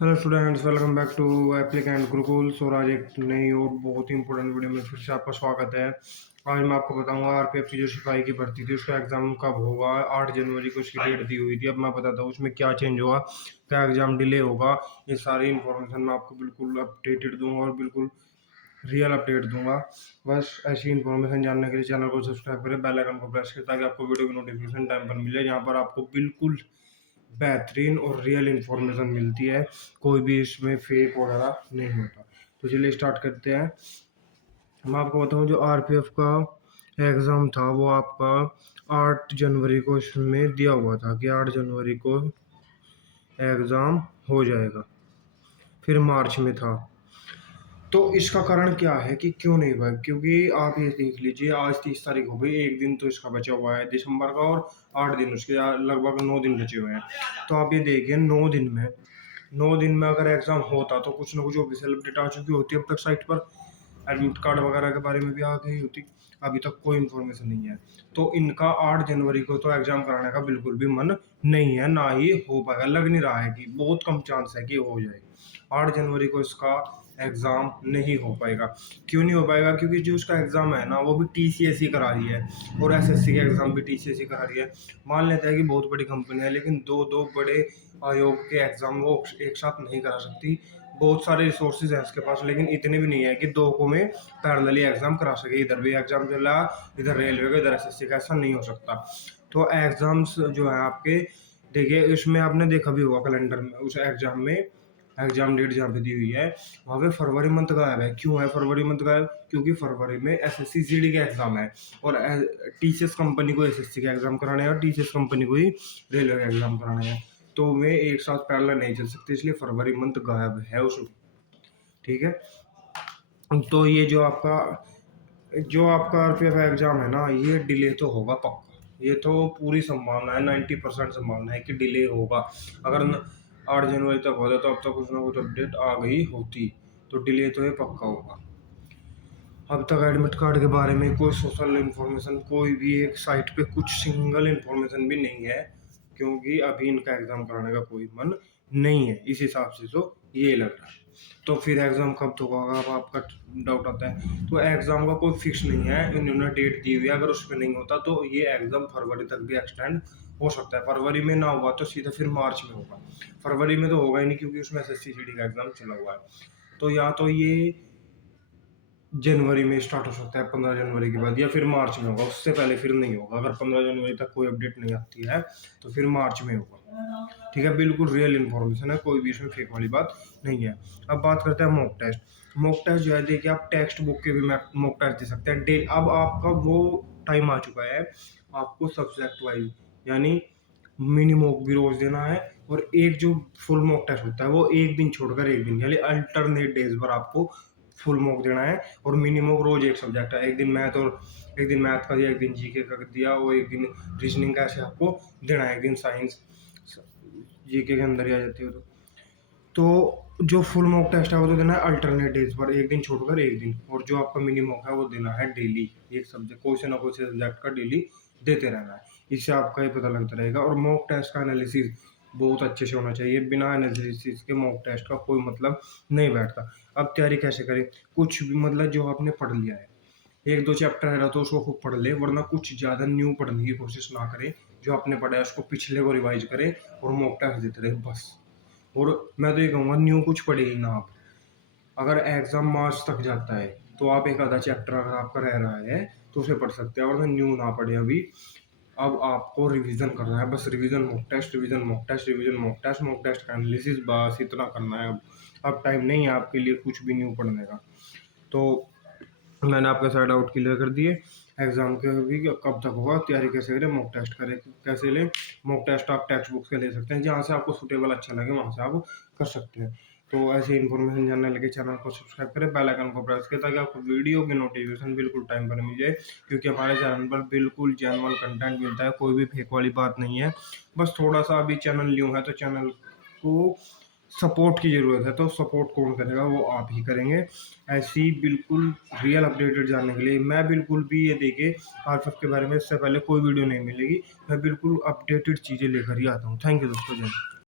Hello students, welcome back to applicant Gurukul. और आज एक नई और बहुत ही इंपॉर्टेंट वीडियो में फिर से आपका स्वागत है। आज मैं आपको बताऊंगा आरपीएफ की जो सिपाही की भर्ती थी उसका एग्जाम कब होगा। 8 जनवरी को उसकी डेट दी हुई थी। अब मैं बताता हूँ उसमें क्या चेंज होगा, क्या एग्जाम डिले होगा। ये सारी इन्फॉर्मेशन मैं आपको बिल्कुल अपडेटेड दूंगा और बिल्कुल रियल अपडेट दूंगा। बस ऐसी इन्फॉर्मेशन जानने के लिए चैनल को सब्सक्राइब करें, बेल आइकन को प्रेस करें ताकि आपको वीडियो की नोटिफिकेशन टाइम पर मिले। यहाँ पर आपको बिल्कुल बेहतरीन और रियल इन्फॉर्मेशन मिलती है, कोई भी इसमें फेक वगैरह नहीं होता। तो चलिए स्टार्ट करते हैं। मैं आपको बताऊं जो आरपीएफ का एग्ज़ाम था वो आपका 8 जनवरी को इसमें दिया हुआ था कि 8 जनवरी को एग्ज़ाम हो जाएगा, फिर मार्च में था। तो इसका कारण क्या है कि क्यों नहीं हुआ, क्योंकि आप ये देख लीजिए आज 30 तारीख हो गई, एक दिन तो इसका बचा हुआ है दिसंबर का और 8 दिन उसके, लगभग 9 दिन बचे हुए हैं। तो आप ये देखिए 9 दिन में अगर एग्जाम होता तो कुछ ना कुछ ऑफिशियल अपडेट आ चुकी होती अब तक साइट पर, एडमिट कार्ड वगैरह के बारे में भी आ गई होती। अभी तक कोई इन्फॉर्मेशन नहीं है। तो इनका 8 जनवरी को तो एग्जाम कराने का बिल्कुल भी मन नहीं है, ना ही हो पाएगा। लग नहीं रहा है कि, बहुत कम चांस है कि हो जाए। 8 जनवरी को इसका एग्ज़ाम नहीं हो पाएगा। क्यों नहीं हो पाएगा? क्योंकि जो उसका एग्ज़ाम है ना वो भी टीसीएस ही करा रही है और एसएससी का एग्ज़ाम भी टीसीएस ही करा रही है। मान लेते हैं कि बहुत बड़ी कंपनी है, लेकिन दो दो बड़े आयोग के एग्ज़ाम वो एक साथ नहीं करा सकती। बहुत सारे रिसोर्सेज हैं उसके पास, लेकिन इतने भी नहीं है कि दो को में पैरेलली एग्ज़ाम करा सके। इधर भी एग्ज़ाम चल रहा, इधर रेलवे का, इधर एसएससी का। ऐसा नहीं हो सकता। तो एग्ज़ाम्स जो है आपके, देखिए इसमें आपने देखा भी होगा कैलेंडर में, उस एग्ज़ाम में एग्जाम डेट जहाँ पे दी हुई है वहाँ पे फरवरी मंथ गायब है। क्यों है फरवरी मंथ गायब? क्योंकि फरवरी में एसएससी जीडी का एग्जाम है और टीसीएस कंपनी को एसएससी का एग्जाम कराना है और टीसीएस कंपनी को ही रेलवे का एग्जाम कराना है। तो वे एक साथ पैरेलल नहीं चल सकते, इसलिए फरवरी मंथ गायब है उसमें। ठीक है। तो ये जो आपका आरपीएफ एग्जाम है ना, ये डिले तो होगा पक्का। ये तो पूरी संभावना है, 90% संभावना है कि डिले होगा। अगर 8 जनवरी तक होता तो अब तक कुछ ना कुछ अपडेट आ गई होती। तो डिले तो ये पक्का होगा। अब तक एडमिट कार्ड के बारे में कोई सोशल इन्फॉर्मेशन, कोई भी एक साइट पे कुछ सिंगल इन्फॉर्मेशन भी नहीं है, क्योंकि अभी इनका एग्जाम कराने का कोई मन नहीं है इस हिसाब से। तो ये लग रहा है। तो फिर एग्जाम कब तक होगा, अब आपका डाउट आता है। तो एग्जाम का कोई फिक्स नहीं है, इन्होंने डेट दी हुई है। अगर उस पर नहीं होता तो ये एग्जाम फरवरी तक भी एक्सटेंड हो सकता है। फरवरी में ना हुआ तो सीधा फिर मार्च में होगा। फरवरी में तो होगा ही नहीं, क्योंकि उसमें एसएससी जीडी का एग्जाम चला हुआ है। तो या तो ये जनवरी में स्टार्ट हो सकता है, 15 जनवरी के बाद, या फिर मार्च में होगा। उससे पहले फिर नहीं होगा। अगर 15 जनवरी तक कोई अपडेट नहीं आती है तो फिर मार्च में होगा। ठीक है, बिल्कुल रियल इन्फॉर्मेशन है, कोई भी इसमें फेक वाली बात नहीं है। अब बात करते हैं मॉक टेस्ट। मॉक टेस्ट जो है, देखिए आप टेक्स्ट बुक के भी मॉक टेस्ट दे सकते हैं। अब आपका वो टाइम आ चुका है, आपको सब्जेक्ट वाइज यानी मिनी मॉक भी रोज देना है, और एक जो फुल मॉक टेस्ट होता है वो एक दिन छोड़कर एक दिन, यानी अल्टरनेट डेज पर आपको फुल मॉक देना है। और मिनी मॉक रोज एक सब्जेक्ट है, एक दिन मैथ और एक दिन मैथ का दिया, एक दिन जीके का दिया, और एक दिन रीजनिंग का, ऐसे आपको देना है। एक दिन साइंस जीके के अंदर ही आ जाती है। तो जो फुल मॉक टेस्ट है वो तो देना है अल्टरनेट डेज पर, एक दिन छोड़कर एक दिन। और जो आपका मिनी मॉक है वो देना है डेली, एक सब्जेक्ट, कोई से ना कोई सब्जेक्ट का डेली देते रहना है। इससे आपका ही पता लगता रहेगा। और मॉक टेस्ट का एनालिसिस बहुत अच्छे से होना चाहिए। बिना एनालिसिस के मॉक टेस्ट का कोई मतलब नहीं बैठता। अब तैयारी कैसे करें? कुछ भी, मतलब जो आपने पढ़ लिया है, एक दो चैप्टर है तो उसको खूब पढ़ ले, वरना कुछ ज़्यादा न्यू पढ़ने की कोशिश ना करें। जो आपने पढ़ा है उसको पिछले को रिवाइज करें और मॉक टेस्ट देते रहे बस। और मैं तो ये कहूँगा न्यू कुछ पढ़े ही ना आप। अगर एग्जाम मार्च तक जाता है तो आप एक आधा चैप्टर अगर आपका रह रहा है तो उसे पढ़ सकते हैं, और न्यू ना पढ़े अभी। अब आपको रिवीजन करना है, बस revision mock test, revision mock test, revision mock test, mock test का एनालिसिस, बस इतना करना है। अब टाइम नहीं है आपके लिए कुछ भी न्यू पढ़ने का। तो मैंने आपके सारे डाउट क्लियर कर दिए। एग्जाम के भी कब तक होगा, तैयारी कैसे करें, मॉक टेस्ट करें कैसे लें। मॉक टेस्ट आप टेक्स्ट बुक से ले सकते हैं, जहाँ से आपको सूटेबल अच्छा लगे वहाँ से आप कर सकते हैं। तो ऐसी इन्फॉर्मेशन जानने लगे चैनल को सब्सक्राइब करें, बेल आइकन को प्रेस करें ताकि आपको वीडियो की नोटिफिकेशन बिल्कुल टाइम पर मिल जाए। क्योंकि हमारे चैनल पर बिल्कुल जेन्युइन कंटेंट मिलता है, कोई भी फेक वाली बात नहीं है। बस थोड़ा सा अभी चैनल न्यू है तो चैनल को सपोर्ट की ज़रूरत है। तो सपोर्ट कौन करेगा? वो आप ही करेंगे। ऐसी बिल्कुल रियल अपडेटेड जानने के लिए मैं बिल्कुल भी, ये देखिए आरपीएफ के बारे में इससे पहले कोई वीडियो नहीं मिलेगी। मैं बिल्कुल अपडेटेड चीज़ें लेकर ही आता हूँ। थैंक यू दोस्तों। जय